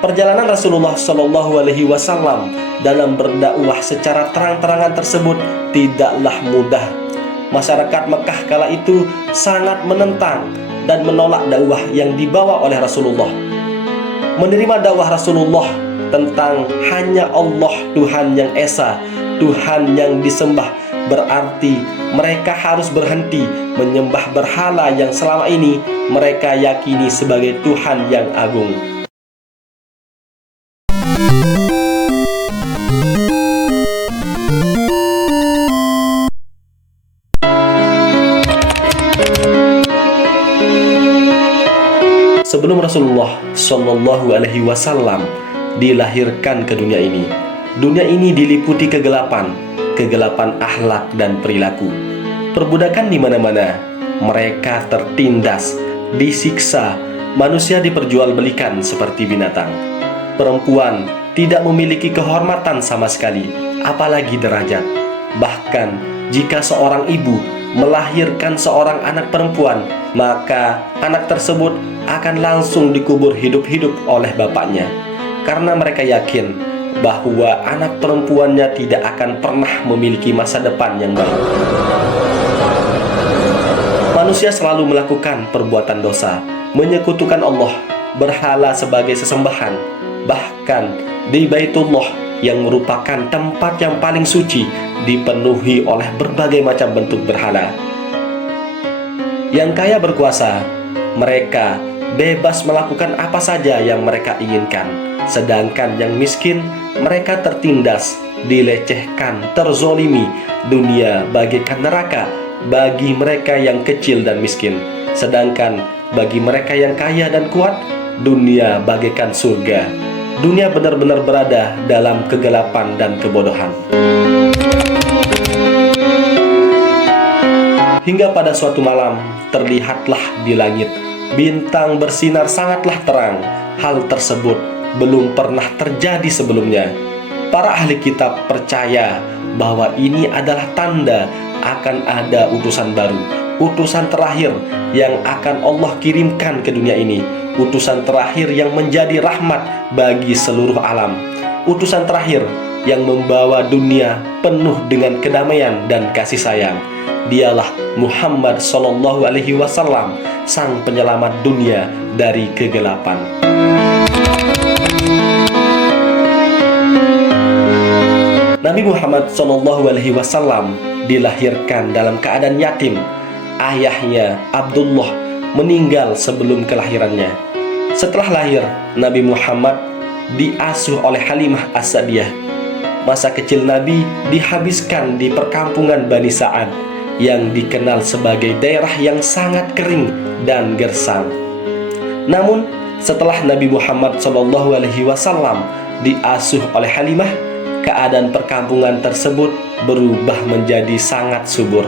Perjalanan Rasulullah Shallallahu Alaihi Wasallam dalam berdakwah secara terang-terangan tersebut tidaklah mudah. Masyarakat Mekah kala itu sangat menentang dan menolak dakwah yang dibawa oleh Rasulullah. Menerima dakwah Rasulullah tentang hanya Allah Tuhan yang Esa, Tuhan yang disembah, berarti mereka harus berhenti menyembah berhala yang selama ini mereka yakini sebagai Tuhan yang agung. Sebelum Rasulullah Shallallahu Alaihi Wasallam dilahirkan ke dunia ini diliputi kegelapan akhlak dan perilaku. Perbudakan di mana-mana, mereka tertindas, disiksa, manusia diperjualbelikan seperti binatang. Perempuan tidak memiliki kehormatan sama sekali, apalagi derajat. Bahkan jika seorang ibu melahirkan seorang anak perempuan, maka anak tersebut akan langsung dikubur hidup-hidup oleh bapaknya, karena mereka yakin bahwa anak perempuannya tidak akan pernah memiliki masa depan yang baik. Manusia selalu melakukan perbuatan dosa, menyekutukan Allah, berhala sebagai sesembahan. Bahkan di Baitullah yang merupakan tempat yang paling suci dipenuhi oleh berbagai macam bentuk berhala. Yang kaya berkuasa, mereka bebas melakukan apa saja yang mereka inginkan. Sedangkan yang miskin, mereka tertindas, dilecehkan, terzolimi. Dunia bagaikan neraka bagi mereka yang kecil dan miskin. Sedangkan bagi mereka yang kaya dan kuat, dunia bagaikan surga. Dunia benar-benar berada dalam kegelapan dan kebodohan. Hingga pada suatu malam, terlihatlah di langit bintang bersinar sangatlah terang. Hal tersebut belum pernah terjadi sebelumnya. Para ahli kitab percaya bahwa ini adalah tanda akan ada utusan baru, utusan terakhir yang akan Allah kirimkan ke dunia ini, utusan terakhir yang menjadi rahmat bagi seluruh alam, utusan terakhir yang membawa dunia penuh dengan kedamaian dan kasih sayang. Dialah Muhammad Sallallahu Alaihi Wasallam, sang penyelamat dunia dari kegelapan. Nabi Muhammad Sallallahu Alaihi Wasallam dilahirkan dalam keadaan yatim. Ayahnya Abdullah meninggal sebelum kelahirannya. Setelah lahir, Nabi Muhammad diasuh oleh Halimah As-Sa'diyah. Masa kecil Nabi dihabiskan di perkampungan Bani Sa'ad yang dikenal sebagai daerah yang sangat kering dan gersang. Namun, setelah Nabi Muhammad SAW diasuh oleh Halimah, keadaan perkampungan tersebut berubah menjadi sangat subur.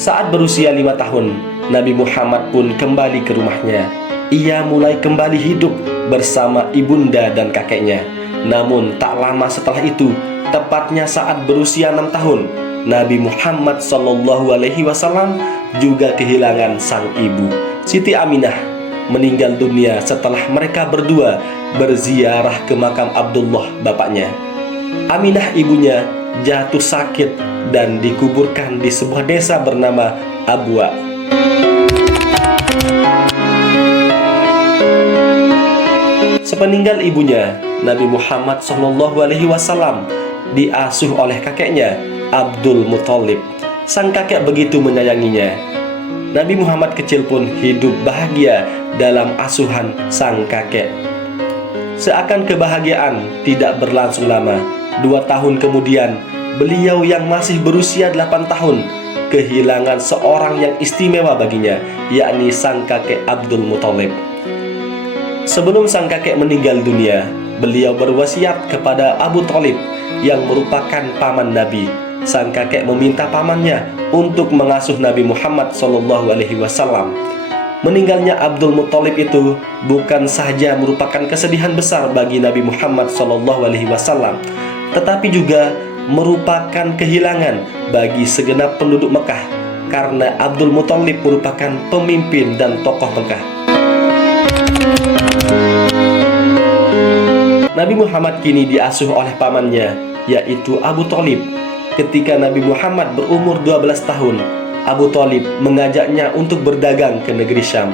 Saat berusia 5 tahun, Nabi Muhammad pun kembali ke rumahnya. Ia mulai kembali hidup bersama ibunda dan kakeknya. Namun tak lama setelah itu, tepatnya saat berusia 6 tahun, Nabi Muhammad SAW juga kehilangan sang ibu, Siti Aminah, meninggal dunia setelah mereka berdua berziarah ke makam Abdullah, bapaknya. Aminah ibunya jatuh sakit dan dikuburkan di sebuah desa bernama Abwa. Sepeninggal ibunya, Nabi Muhammad SAW diasuh oleh kakeknya Abdul Muthalib. Sang kakek begitu menyayanginya. Nabi Muhammad kecil pun hidup bahagia dalam asuhan sang kakek. Seakan kebahagiaan tidak berlangsung lama. 2 tahun kemudian, beliau yang masih berusia 8 tahun kehilangan seorang yang istimewa baginya, yakni sang kakek Abdul Muthalib. Sebelum sang kakek meninggal dunia, beliau berwasiat kepada Abu Thalib yang merupakan paman Nabi. Sang kakek meminta pamannya untuk mengasuh Nabi Muhammad SAW. Meninggalnya Abdul Muthalib itu bukan saja merupakan kesedihan besar bagi Nabi Muhammad SAW, tetapi juga merupakan kehilangan bagi segenap penduduk Mekah, karena Abdul Muthalib merupakan pemimpin dan tokoh Mekah. Nabi Muhammad kini diasuh oleh pamannya, yaitu Abu Thalib. Ketika Nabi Muhammad berumur 12 tahun, Abu Thalib mengajaknya untuk berdagang ke negeri Syam.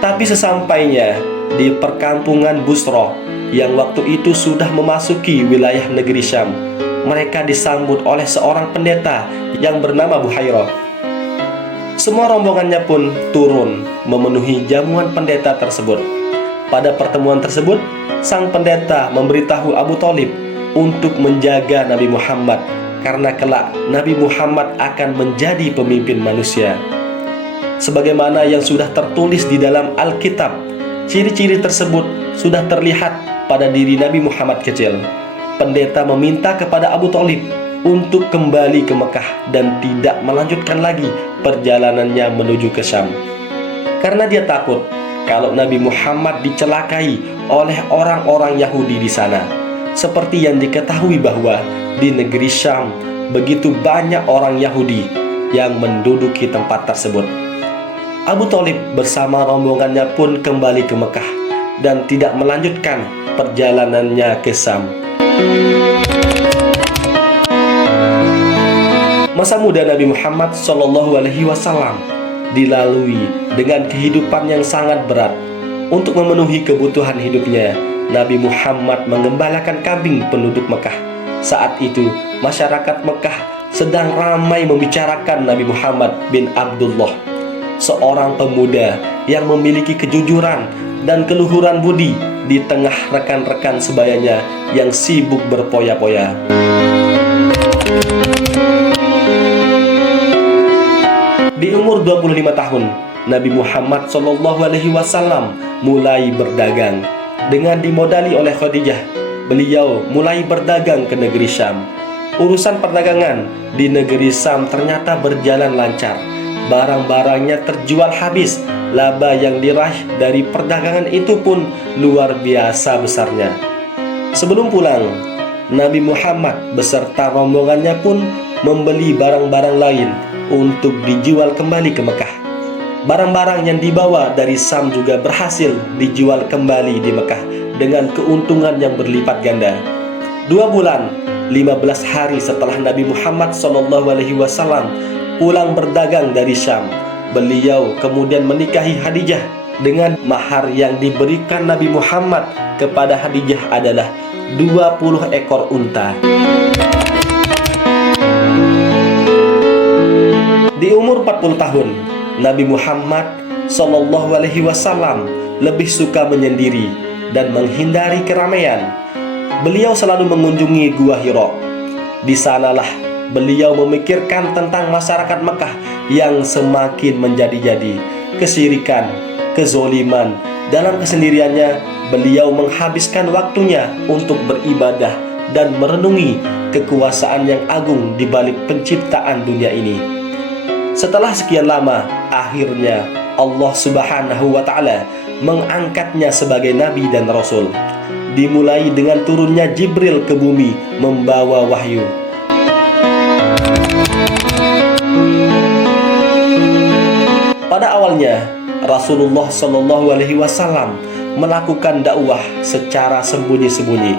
Tapi sesampainya di perkampungan Busra yang waktu itu sudah memasuki wilayah negeri Syam, mereka disambut oleh seorang pendeta yang bernama Buhairah. Semua rombongannya pun turun memenuhi jamuan pendeta tersebut. Pada pertemuan tersebut, sang pendeta memberitahu Abu Thalib untuk menjaga Nabi Muhammad, karena kelak Nabi Muhammad akan menjadi pemimpin manusia. Sebagaimana yang sudah tertulis di dalam Alkitab, ciri-ciri tersebut sudah terlihat pada diri Nabi Muhammad kecil. Pendeta meminta kepada Abu Thalib untuk kembali ke Mekah dan tidak melanjutkan lagi perjalanannya menuju ke Syam, karena dia takut kalau Nabi Muhammad dicelakai oleh orang-orang Yahudi di sana. Seperti yang diketahui bahwa di negeri Syam begitu banyak orang Yahudi yang menduduki tempat tersebut. Abu Thalib bersama rombongannya pun kembali ke Mekah dan tidak melanjutkan perjalanannya ke Syam. Masa muda Nabi Muhammad SAW dilalui dengan kehidupan yang sangat berat. Untuk memenuhi kebutuhan hidupnya, Nabi Muhammad mengembalakan kambing penduduk Mekah. Saat itu, masyarakat Mekah sedang ramai membicarakan Nabi Muhammad bin Abdullah, seorang pemuda yang memiliki kejujuran dan keluhuran budi di tengah rekan-rekan sebayanya yang sibuk berpoya-poya. Di umur 25 tahun, Nabi Muhammad SAW mulai berdagang. Dengan dimodali oleh Khadijah, beliau mulai berdagang ke negeri Syam. Urusan perdagangan di negeri Syam ternyata berjalan lancar. Barang-barangnya terjual habis. Laba yang diraih dari perdagangan itu pun luar biasa besarnya. Sebelum pulang, Nabi Muhammad beserta rombongannya pun membeli barang-barang lain untuk dijual kembali ke Mekah. Barang-barang yang dibawa dari Syam juga berhasil dijual kembali di Mekah dengan keuntungan yang berlipat ganda. 2 bulan 15 hari setelah Nabi Muhammad SAW pulang berdagang dari Syam, beliau kemudian menikahi Khadijah dengan mahar yang diberikan Nabi Muhammad kepada Khadijah adalah 20 ekor unta. Di umur 40 tahun, Nabi Muhammad SAW lebih suka menyendiri dan menghindari keramaian. Beliau selalu mengunjungi Gua Hira. Di sanalah beliau memikirkan tentang masyarakat Mekah yang semakin menjadi-jadi, kesyirikan, kezoliman. Dalam kesendiriannya, beliau menghabiskan waktunya untuk beribadah dan merenungi kekuasaan yang agung di balik penciptaan dunia ini. Setelah sekian lama, akhirnya Allah Subhanahu wa Ta'ala mengangkatnya sebagai nabi dan rasul. Dimulai dengan turunnya Jibril ke bumi membawa wahyu. Pada awalnya, Rasulullah SAW melakukan dakwah secara sembunyi-sembunyi.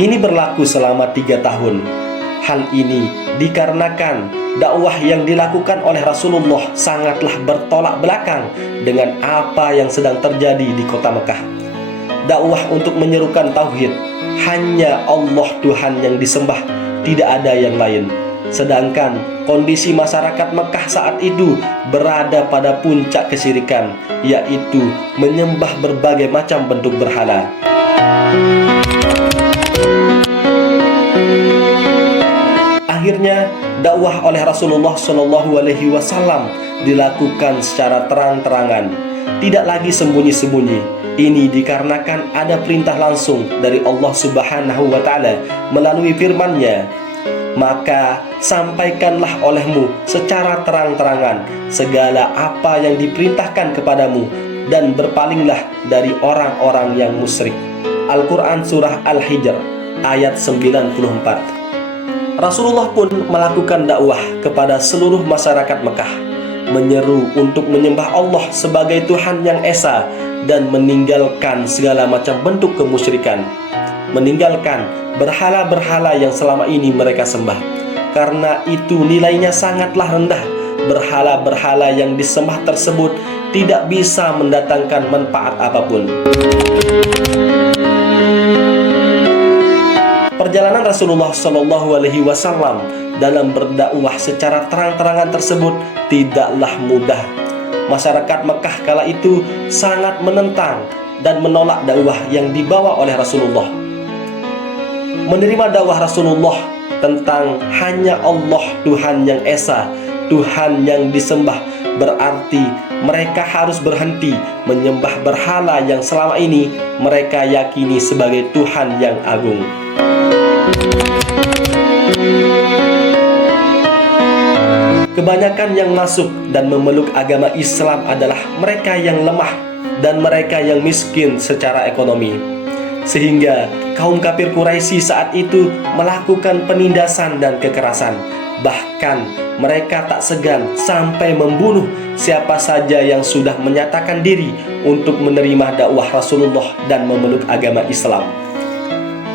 Ini berlaku selama 3 tahun. Hal ini dikarenakan dakwah yang dilakukan oleh Rasulullah sangatlah bertolak belakang dengan apa yang sedang terjadi di kota Mekah. Dakwah untuk menyerukan tauhid, hanya Allah Tuhan yang disembah, tidak ada yang lain. Sedangkan kondisi masyarakat Mekah saat itu berada pada puncak kesyirikan, yaitu menyembah berbagai macam bentuk berhala. Akhirnya dakwah oleh Rasulullah SAW dilakukan secara terang-terangan, tidak lagi sembunyi-sembunyi. Ini dikarenakan ada perintah langsung dari Allah Subhanahu wa Ta'ala melalui firman-Nya. Maka sampaikanlah olehmu secara terang-terangan segala apa yang diperintahkan kepadamu, dan berpalinglah dari orang-orang yang musyrik. Al-Quran Surah Al-Hijr ayat 94. Rasulullah pun melakukan dakwah kepada seluruh masyarakat Mekah, menyeru untuk menyembah Allah sebagai Tuhan yang Esa dan meninggalkan segala macam bentuk kemusyrikan, meninggalkan berhala-berhala yang selama ini mereka sembah, karena itu nilainya sangatlah rendah. Berhala-berhala yang disembah tersebut tidak bisa mendatangkan manfaat apapun. Perjalanan Rasulullah Shallallahu Alaihi Wasallam dalam berdakwah secara terang-terangan tersebut tidaklah mudah. Masyarakat Mekah kala itu sangat menentang dan menolak dakwah yang dibawa oleh Rasulullah. Menerima dakwah Rasulullah tentang hanya Allah Tuhan yang Esa, Tuhan yang disembah, berarti mereka harus berhenti menyembah berhala yang selama ini mereka yakini sebagai Tuhan yang agung. Kebanyakan yang masuk dan memeluk agama Islam adalah mereka yang lemah dan mereka yang miskin secara ekonomi, sehingga kaum kafir Quraisy saat itu melakukan penindasan dan kekerasan. Bahkan mereka tak segan sampai membunuh siapa saja yang sudah menyatakan diri untuk menerima dakwah Rasulullah dan memeluk agama Islam.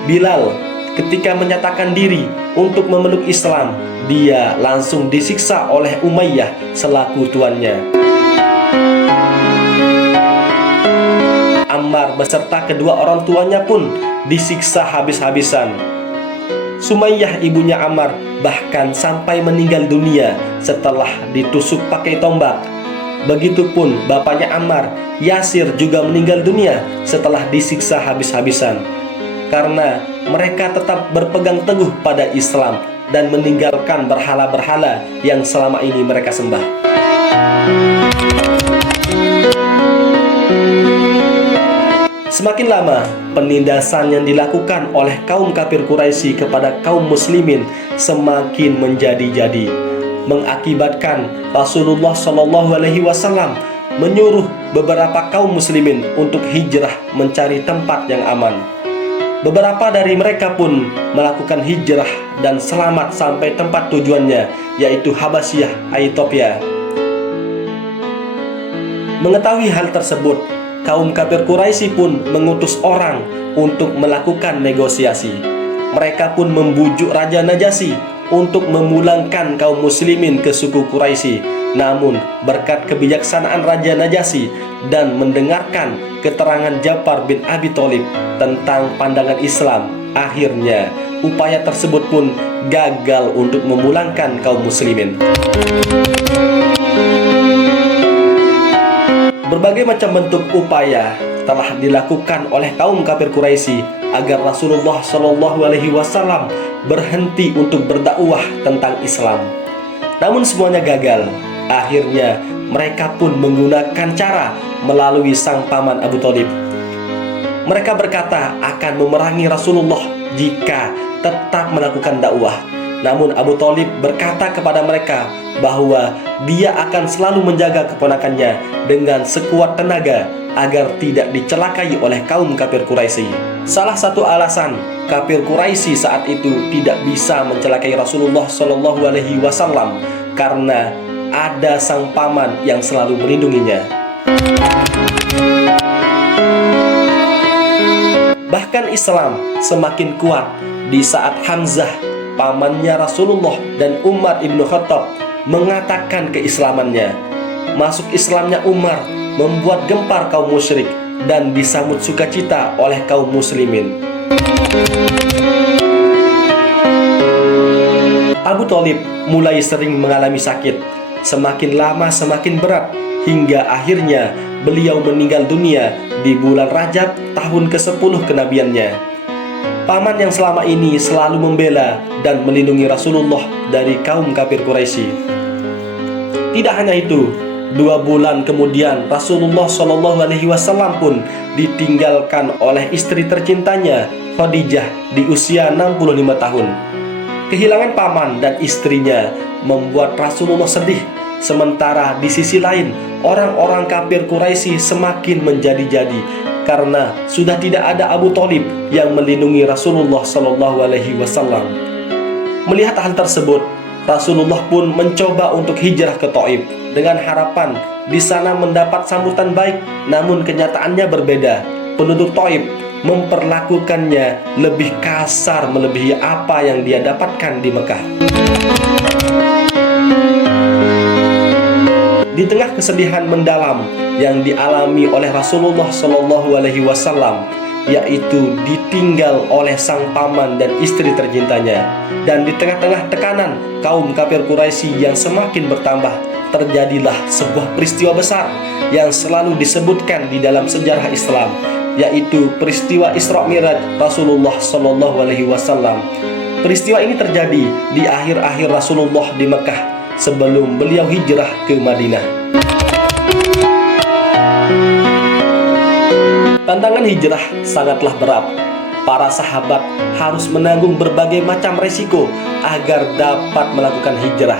Bilal ketika menyatakan diri untuk memeluk Islam, dia langsung disiksa oleh Umayyah selaku tuannya. Ammar beserta kedua orang tuanya pun disiksa habis-habisan. Sumayyah ibunya Ammar bahkan sampai meninggal dunia setelah ditusuk pakai tombak. Begitupun bapaknya Ammar, Yasir, juga meninggal dunia setelah disiksa habis-habisan, karena mereka tetap berpegang teguh pada Islam dan meninggalkan berhala-berhala yang selama ini mereka sembah. Semakin lama, penindasan yang dilakukan oleh kaum kafir Quraisy kepada kaum muslimin semakin menjadi-jadi, mengakibatkan Rasulullah Shallallahu Alaihi Wasallam menyuruh beberapa kaum muslimin untuk hijrah mencari tempat yang aman. Beberapa dari mereka pun melakukan hijrah dan selamat sampai tempat tujuannya, yaitu Habasyah, Ethiopia. Mengetahui hal tersebut, kaum kafir Quraisy pun mengutus orang untuk melakukan negosiasi. Mereka pun membujuk Raja Najasyi untuk memulangkan kaum muslimin ke suku Quraisy. Namun berkat kebijaksanaan Raja Najasyi dan mendengarkan keterangan Ja'far bin Abi Thalib tentang pandangan Islam, akhirnya upaya tersebut pun gagal untuk memulangkan kaum muslimin. Berbagai macam bentuk upaya telah dilakukan oleh kaum kafir Quraisy agar Rasulullah Shallallahu Alaihi Wasallam berhenti untuk berdakwah tentang Islam. Namun semuanya gagal. Akhirnya mereka pun menggunakan cara melalui sang paman Abu Thalib. Mereka berkata akan memerangi Rasulullah jika tetap melakukan dakwah. Namun Abu Thalib berkata kepada mereka bahwa dia akan selalu menjaga keponakannya dengan sekuat tenaga agar tidak dicelakai oleh kaum kafir Quraisy. Salah satu alasan kafir Quraisy saat itu tidak bisa mencelakai Rasulullah Shallallahu Alaihi Wasallam karena ada sang paman yang selalu melindunginya. Bahkan Islam semakin kuat di saat Hamzah, pamannya Rasulullah, dan Umar ibn Khattab mengatakan keislamannya. Masuk Islamnya Umar membuat gempar kaum musyrik dan disambut sukacita oleh kaum muslimin. Abu Thalib mulai sering mengalami sakit. Semakin lama semakin berat, hingga akhirnya beliau meninggal dunia di bulan Rajab tahun ke-10 kenabiannya. Paman yang selama ini selalu membela dan melindungi Rasulullah dari kaum kafir Quraisy. Tidak hanya itu, 2 bulan kemudian Rasulullah Shallallahu Alaihi Wasallam pun ditinggalkan oleh istri tercintanya Khadijah di usia 65 tahun. Kehilangan paman dan istrinya membuat Rasulullah sedih. Sementara di sisi lain, orang-orang kafir Quraisy semakin menjadi-jadi karena sudah tidak ada Abu Thalib yang melindungi Rasulullah Shallallahu Alaihi Wasallam. Melihat hal tersebut, Rasulullah pun mencoba untuk hijrah ke Thaif dengan harapan di sana mendapat sambutan baik, namun kenyataannya berbeda. Penduduk Thaif memperlakukannya lebih kasar melebihi apa yang dia dapatkan di Mekah. Di tengah kesedihan mendalam yang dialami oleh Rasulullah Shallallahu Alaihi Wasallam, yaitu ditinggal oleh sang paman dan istri tercintanya, dan di tengah-tengah tekanan kaum kafir Quraisy yang semakin bertambah, terjadilah sebuah peristiwa besar yang selalu disebutkan di dalam sejarah Islam, yaitu peristiwa Isra Mi'raj Rasulullah Shallallahu Alaihi Wasallam. Peristiwa ini terjadi di akhir-akhir Rasulullah di Mekah sebelum beliau hijrah ke Madinah. Tantangan hijrah sangatlah berat. Para sahabat harus menanggung berbagai macam resiko agar dapat melakukan hijrah.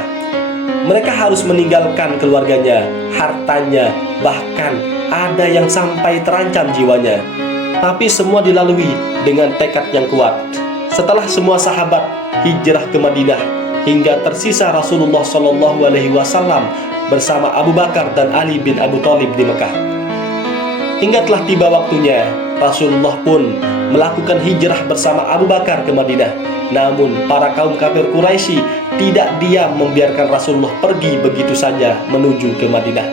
Mereka harus meninggalkan keluarganya, hartanya, bahkan ada yang sampai terancam jiwanya. Tapi semua dilalui dengan tekad yang kuat. Setelah semua sahabat hijrah ke Madinah, hingga tersisa Rasulullah Shallallahu Alaihi Wasallam bersama Abu Bakar dan Ali bin Abi Thalib di Mekah. Hingga telah tiba waktunya, Rasulullah pun melakukan hijrah bersama Abu Bakar ke Madinah. Namun para kaum kafir Quraisy tidak diam membiarkan Rasulullah pergi begitu saja menuju ke Madinah.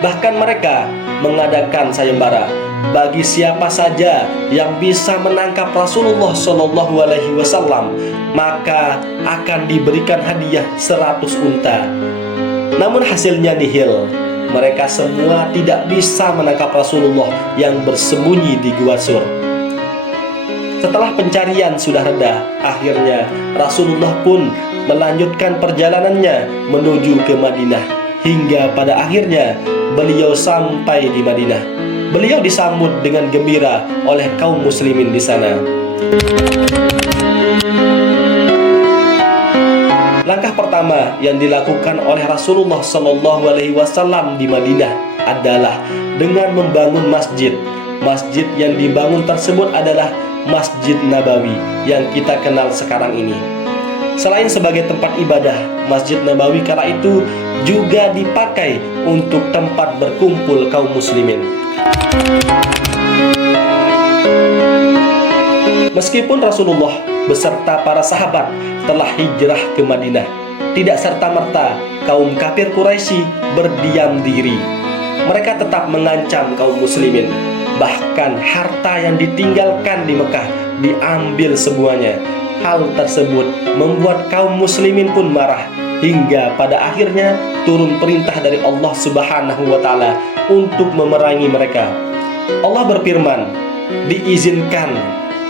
Bahkan mereka mengadakan sayembara bagi siapa saja yang bisa menangkap Rasulullah Shallallahu Alaihi Wasallam, maka akan diberikan hadiah 100 unta. Namun hasilnya nihil. Mereka semua tidak bisa menangkap Rasulullah yang bersembunyi di Gua Sur. Setelah pencarian sudah reda, akhirnya Rasulullah pun melanjutkan perjalanannya menuju ke Madinah. Hingga pada akhirnya beliau sampai di Madinah. Beliau disambut dengan gembira oleh kaum muslimin di sana. Langkah pertama yang dilakukan oleh Rasulullah Shallallahu Alaihi Wasallam di Madinah adalah dengan membangun masjid. Masjid yang dibangun tersebut adalah Masjid Nabawi yang kita kenal sekarang ini. Selain sebagai tempat ibadah, Masjid Nabawi kala itu juga dipakai untuk tempat berkumpul kaum muslimin. Meskipun Rasulullah beserta para sahabat telah hijrah ke Madinah, tidak serta-merta kaum kafir Quraisy berdiam diri. Mereka tetap mengancam kaum muslimin. Bahkan harta yang ditinggalkan di Mekah diambil semuanya. Hal tersebut membuat kaum muslimin pun marah, hingga pada akhirnya turun perintah dari Allah Subhanahu wa Ta'ala untuk memerangi mereka. Allah berfirman, diizinkan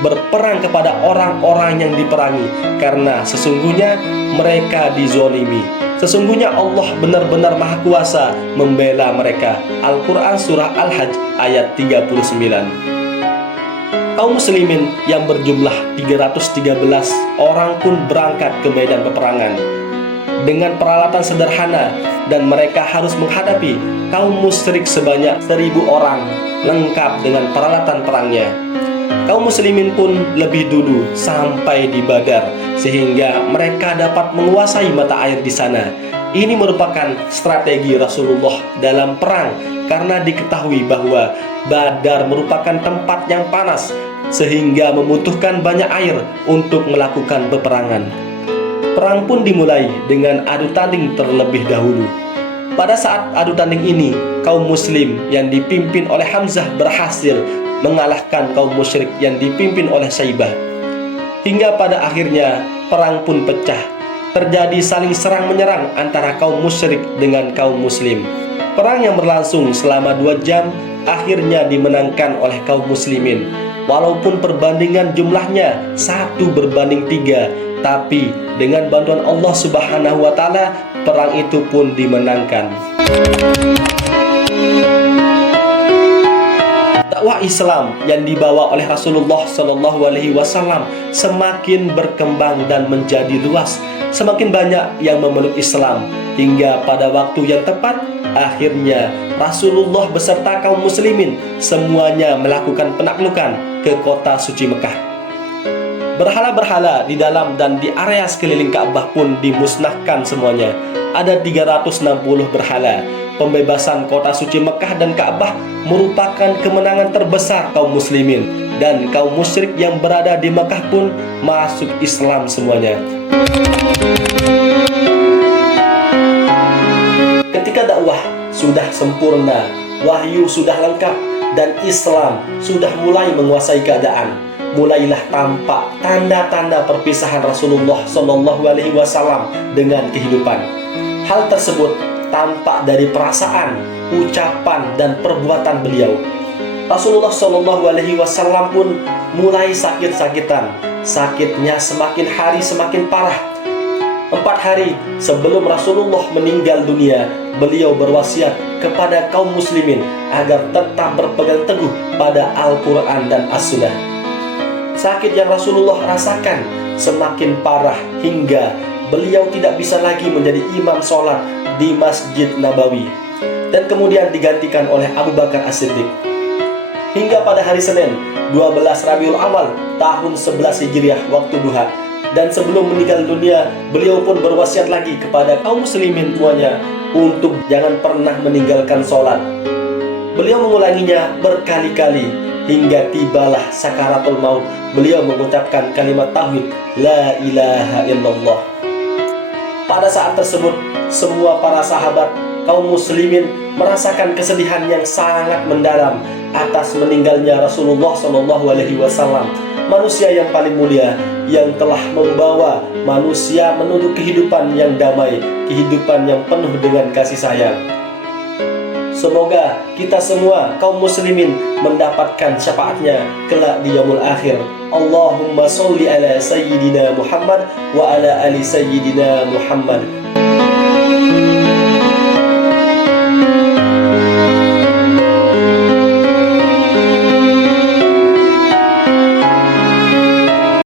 berperang kepada orang-orang yang diperangi, karena sesungguhnya mereka dizolimi. Sesungguhnya Allah benar-benar maha kuasa membela mereka. Al-Quran Surah Al-Hajj ayat 39. Kaum muslimin yang berjumlah 313 orang pun berangkat ke medan peperangan dengan peralatan sederhana, dan mereka harus menghadapi kaum musyrik sebanyak 1000 orang lengkap dengan peralatan perangnya. Kaum muslimin pun lebih dulu sampai di Badar, sehingga mereka dapat menguasai mata air di sana. Ini merupakan strategi Rasulullah dalam perang, karena diketahui bahwa Badar merupakan tempat yang panas, sehingga membutuhkan banyak air untuk melakukan peperangan. Perang pun dimulai dengan adu tanding terlebih dahulu. Pada saat adu tanding ini, kaum muslim yang dipimpin oleh Hamzah berhasil mengalahkan kaum musyrik yang dipimpin oleh Syaibah. Hingga pada akhirnya perang pun pecah. Terjadi saling serang menyerang antara kaum musyrik dengan kaum muslim. Perang yang berlangsung selama 2 jam akhirnya dimenangkan oleh kaum muslimin. Walaupun perbandingan jumlahnya 1:3, tapi dengan bantuan Allah Subhanahu wa Ta'ala, perang itu pun dimenangkan. Dakwah Islam yang dibawa oleh Rasulullah Shallallahu Alaihi Wasallam semakin berkembang dan menjadi luas. Semakin banyak yang memeluk Islam, hingga pada waktu yang tepat akhirnya Rasulullah beserta kaum muslimin semuanya melakukan penaklukan ke kota suci Mekah. Berhala-berhala di dalam dan di area sekeliling Ka'bah pun dimusnahkan semuanya. Ada 360 berhala. Pembebasan kota suci Mekah dan Ka'bah merupakan kemenangan terbesar kaum muslimin, dan kaum musyrik yang berada di Mekah pun masuk Islam semuanya. Ketika dakwah sudah sempurna, wahyu sudah lengkap, dan Islam sudah mulai menguasai keadaan, mulailah tampak tanda-tanda perpisahan Rasulullah SAW dengan kehidupan. Hal tersebut tampak dari perasaan, ucapan, dan perbuatan beliau. Rasulullah SAW pun mulai sakit-sakitan. Sakitnya semakin hari semakin parah. 4 hari sebelum Rasulullah meninggal dunia, beliau berwasiat kepada kaum muslimin agar tetap berpegang teguh pada Al-Quran dan As-Sunnah. Sakit yang Rasulullah rasakan semakin parah hingga beliau tidak bisa lagi menjadi imam sholat di Masjid Nabawi, dan kemudian digantikan oleh Abu Bakar As-Siddiq. Hingga pada hari Senin 12 Rabiul Awal tahun 11 Hijriah waktu duha, dan sebelum meninggal dunia, beliau pun berwasiat lagi kepada kaum muslimin semuanya untuk jangan pernah meninggalkan sholat. Beliau mengulanginya berkali-kali hingga tibalah sakaratul maut. Beliau mengucapkan kalimat tauhid, la ilaha illallah. Pada saat tersebut, semua para sahabat kaum muslimin merasakan kesedihan yang sangat mendalam atas meninggalnya Rasulullah SAW, manusia yang paling mulia, yang telah membawa manusia menuju kehidupan yang damai, kehidupan yang penuh dengan kasih sayang. Semoga kita semua kaum muslimin mendapatkan syafaatnya kelak di yaumul akhir. Allahumma sholli ala sayyidina Muhammad wa ala ali sayyidina Muhammad.